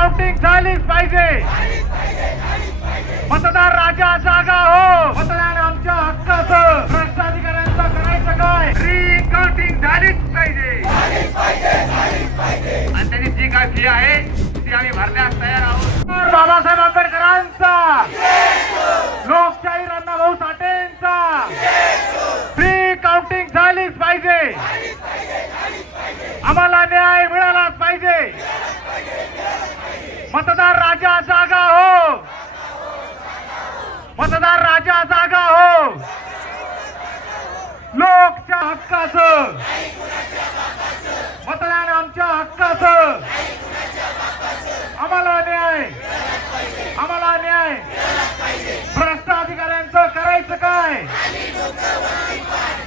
Counting झालीच पाहिजे. मतदार राजा जागा हो. मतदान आमच्या हक्काचं. भ्रष्टाधिकाऱ्यांचं करायचं काय? रिकाउंटिंग झालीच पाहिजे. आणि त्याची जी काय फी आहे ती आम्ही भरण्यास तयार आहोत. बाबासाहेब आंबेडकरांचा, लोकशाही अण्णाभाऊ साठेंचा, फ्री काउंटिंग झालीच पाहिजे. आम्हाला न्याय मिळालाच पाहिजे. मतदार राजा जागा हो. मतदार राजा जागा हो. लोकच्या हक्काचं मतदान आमच्या हक्काचं. आम्हाला न्याय, आम्हाला न्याय. भ्रष्टाधिकाऱ्यांचं करायचं काय?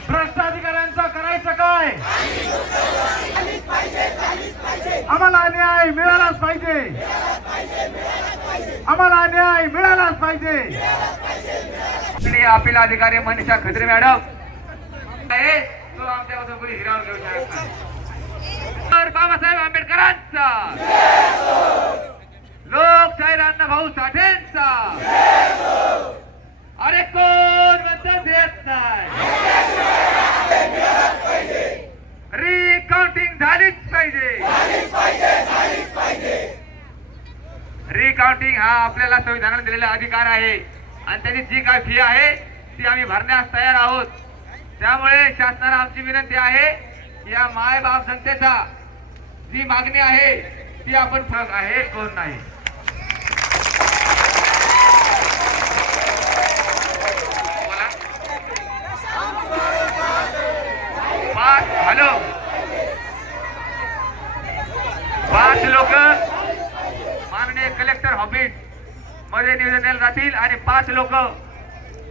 भ्रष्टाधिकाऱ्यांचं करायचं काय? आम्हाला न्याय मिळालाच पाहिजे. आम्हाला न्याय मिळालाच पाहिजे. अपील अधिकारी मनीषा खत्री मॅडम आहे, तो आमच्यापासून कोणी हिरावून घेऊ शकत नाही. तर बाबासाहेब आंबेडकरांचा, लोकशाहीर अण्णाभाऊ साठेंचा. अरे कोण म्हणतात देत नाही. रिकाउंटिंग झालीच पाहिजे. रिकाउंटिंग हा आपल्याला संविधानाने दिलेला अधिकार आहे आणि त्याची जी काय फी आहे ती आम्ही भरण्यास तयार आहोत. त्यामुळे शासनाला आमची विनंती आहे की या माय बाप जनतेचा जी मागणी आहे ती आपण फरक आहे कोण नाही. हॅलो, 5 लोक माननीय कलेक्टर ऑफिस मध्ये निवेदन द्यायला जातील आणि 5 लोक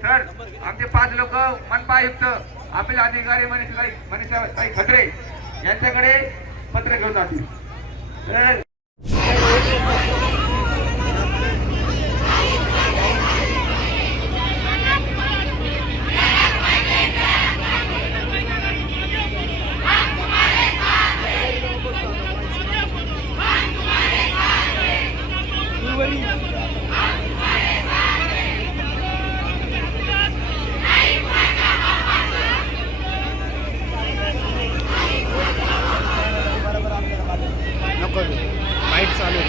सर आमचे 5 लोक मनपा आयुक्त अपील अधिकारी मनीषा खत्रे यांच्याकडे पत्र घेऊन जातील. तर बाईट चालू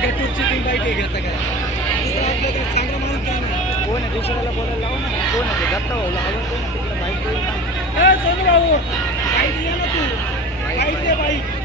गटूरची ती बाईट आहे घेता काय आपल्याकडे चांगला माणूस द्या ना. कोण आहे दुसऱ्याला बोलायला लावा ना. कोण आहे ते दत्ता भाऊला हवं. कोण आहे तिकडे बाईट देऊ ना. सोनू भाऊ बाईट द्या ना. तू बाईट दे बाईट.